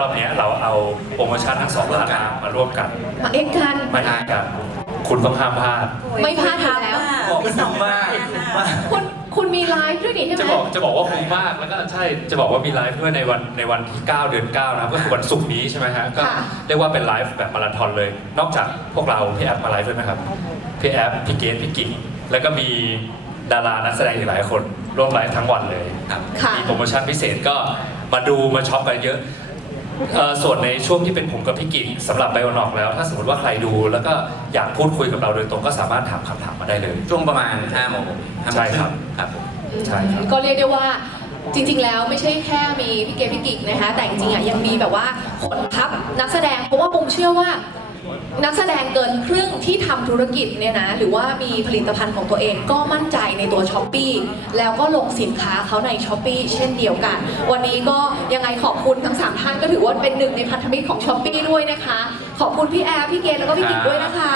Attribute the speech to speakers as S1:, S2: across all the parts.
S1: รอบเนี้ยเราเอาโปรโมชั่นทั้งสองร้านน้ำมาร่วมกัน
S2: มาเอ็กกัน
S1: มาทานกัน คุณต้องห้ามพลาด
S2: ไม่พลาดอยู่แล้ว
S3: บอกคุ้มมากคุ้มมาก
S2: คุณคุณมีไลฟ์ด้วยนี่ใช่ไหม
S1: จะบอกจะบอกว่าคุ้มมากแล้วก็ใช่จะบอกว่ามีไลฟ์ด้วยในวันในวันที่ 9 เดือน 9 นะครับก็คือวันศุกร์นี้ใช่ไหมฮะก็เรียกว่าเป็นไลฟ์แบบมาราธอนเลย นอกจากพวกเราพี่แอฟมาไลฟ์ด้วยไหมครับพี่แอฟพี่เกดพี่กิ๊กแล้วก็มีดารานักแสดงอีกหลายคนร่วมไลฟ์ทั้งวันเลย
S3: ครับ
S2: ค่ะ
S1: มีโปรโมชั่นพิเศษก็มาดูมาช็อปกันเยอะ เอ่อส่วนในช่วงที่เป็นผมกับพี่กิ๊กสำหรับไบโอนอกแล้ว ถ้าสมมติว่าใครดูแล้วก็อยากพูดคุยกับเราโดยตรงก็สามารถถามคำถามมาได้เลย
S3: ช่วงประมาณ5โมง5โมง
S1: ใช่ครับ
S3: ครับผม
S1: ใช่ครับ
S2: ก็เรียกได้ว่าจริง ๆ แล้วไม่ใช่แค่มีพี่เกมพี่กิกนะคะ แต่จริงๆอะยังมีแบบว่าขนทัพนักแสดงเพราะว่าผมเชื่อว่า นักแสดงเกินครึ่งที่ทำธุรกิจเนี่ยนะหรือว่ามีผลิตภัณฑ์ของตัวเองก็มั่นใจในตัวช้อปปีแล้วก็ลงสินค้าเขาในช้อปปีเช่นเดียวกัน วันนี้ก็ยังไงขอบคุณทั้งสามท่านก็ถือว่าเป็นหนึ่งในพันธมิตรของช้อปปีด้วยนะคะ ขอบคุณพี่แอร์พี่เกณแล้วก็พี่กิ๊กด้วยนะคะ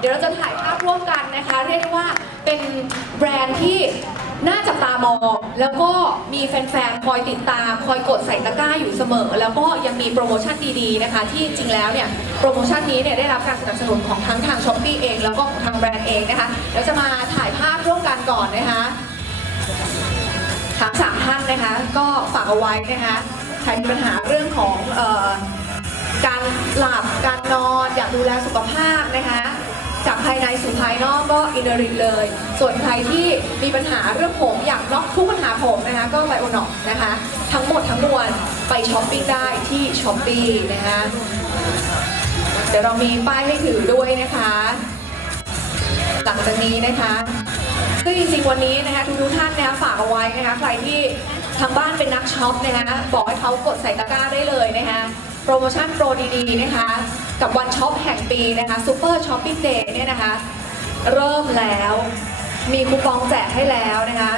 S2: เดี๋ยวเราจะถ่ายภาพร่วมกันนะคะ เรียกได้ว่าเป็นแบรนด์ที่ น่าจับตามอง แล้วก็มีแฟนๆ คอยติดตาม คอยกดใส่ตะกร้าอยู่เสมอ แล้วก็ยังมีโปรโมชั่นดีๆ นะคะ ที่จริงแล้วเนี่ย โปรโมชั่นนี้เนี่ยได้รับการสนับสนุนของทั้งทางช้อปปี้เอง แล้วก็ของทางแบรนด์เองนะคะเดี๋ยวจะมาถ่ายภาพร่วมกันก่อนนะคะทั้งสามท่านนะคะ ก็ฝากเอาไว้นะคะ ใครมีปัญหาเรื่องของออการหลับ การนอน อยากดูแลสุขภาพนะคะ จากภายในสู่ภายนอกก็อินเดริเลย ส่วนใครที่มีปัญหาเรื่องผมอยากนอกทุกปัญหาผมนะคะก็ไบโอนอกนะคะ ทั้งหมดทั้งมวลไปช้อปปิ้งได้ที่ช้อปปี้นะคะเดี๋ยวเรามีป้ายให้ถือด้วยนะคะ หลังจากนี้นะคะซึ่งจริงๆวันนี้นะคะทุกท่านนะคะฝากเอาไว้นะคะใครที่ทางบ้านเป็นนักช็อปนะคะบอกให้เขากดใส่ตะกร้าได้เลยนะคะ โปรโมชั่นโปรดีๆนะคะ กับวันช็อปแห่งปีนะคะซูเปอร์ช้อปปิ้งเดย์เนี่ยนะคะ เริ่มแล้วมีคูปองแจกให้แล้วนะคะ